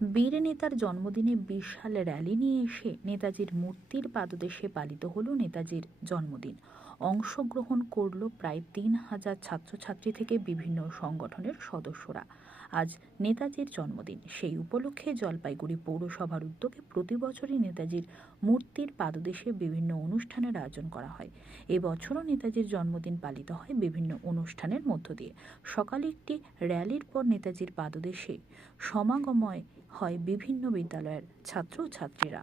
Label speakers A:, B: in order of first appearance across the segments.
A: বীর নেতার জন্মদিনে বিশাল র্যালি নিয়ে এসে নেতাজির মূর্তির পাদদেশে পালিত হলো নেতাজির জন্মদিন। অংশগ্রহণ করল প্রায় তিন হাজার ছাত্রছাত্রী থেকে বিভিন্ন সংগঠনের সদস্যরা। আজ নেতাজির জন্মদিন। সেই উপলক্ষে জলপাইগুড়ি পৌরসভার উদ্যোগে প্রতি বছরই নেতাজির মূর্তির পাদদেশে বিভিন্ন অনুষ্ঠানের আয়োজন করা হয়। এবছরও নেতাজির জন্মদিন পালিত হয় বিভিন্ন অনুষ্ঠানের মধ্য দিয়ে। সকালে একটি র্যালির পর নেতাজির পাদদেশে সমাগময় হয় বিভিন্ন বিদ্যালয়ের ছাত্র ছাত্রীরা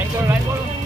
B: আজকে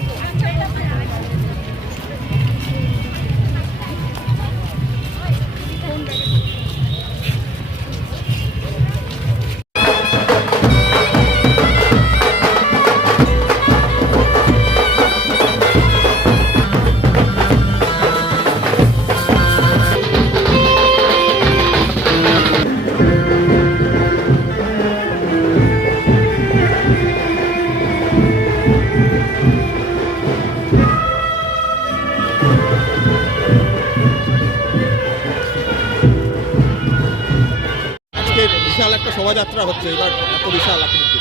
B: শোভাযাত্রা হচ্ছে এবার এত বিশাল আকৃতি।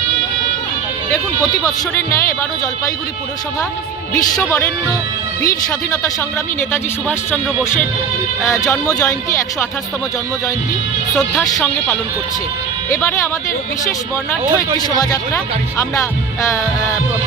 C: দেখুন প্রতি বৎসরের ন্যায় এবারও জলপাইগুড়ি পুরসভা বিশ্ব বরেণ্য বীর স্বাধীনতা সংগ্রামী নেতাজি সুভাষচন্দ্র বোসের আহ, জন্ম জয়ন্তী একশো আঠাশতম জন্মজয়ন্তী শ্রদ্ধার সঙ্গে পালন করছে। এবারে আমাদের বিশেষ বর্ণাঢ্য একটি শোভাযাত্রা। আমরা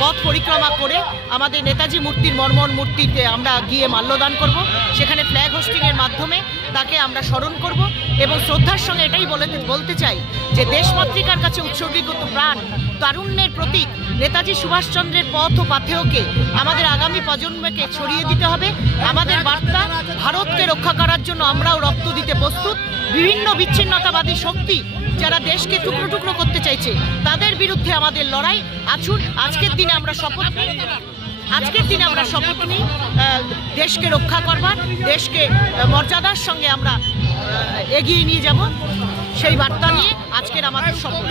C: পথ পরিক্রমা করে আমাদের নেতাজি মূর্তির মর্মর মূর্তিতে আমরা গিয়ে মাল্যদান করব। সেখানে ফ্ল্যাগ হোস্টিংয়ের মাধ্যমে তাকে আমরা স্মরণ করব এবং শ্রদ্ধার সঙ্গে এটাই বলে, বলতে চাই যে দেশমাতৃকার কাছে উৎসর্গীকৃত প্রাণ, তারুণ্যের প্রতীক নেতাজি সুভাষচন্দ্রের পথ ও পাথেয়কে আমাদের আগামী প্রজন্মকে ছড়িয়ে দিতে হবে। আমাদের বার্তা ভারতকে রক্ষা করার জন্য আমরাও রক্ত দিতে প্রস্তুত। বিভিন্ন বিচ্ছিন্নতাবাদী শক্তি যারা দেশকে টুকরো টুকরো করতে চাইছে, তাদের বিরুদ্ধে আমাদের লড়াই। আছুন আজকের দিনে আমরা শপথ নিই। আজকের দিনে আমরা শপথ নিই দেশকে রক্ষা করবার, দেশকে মর্যাদার সঙ্গে আমরা এগিয়ে নিয়ে যাব। সেই বার্তা নিয়ে আজকের আমাদের শপথ।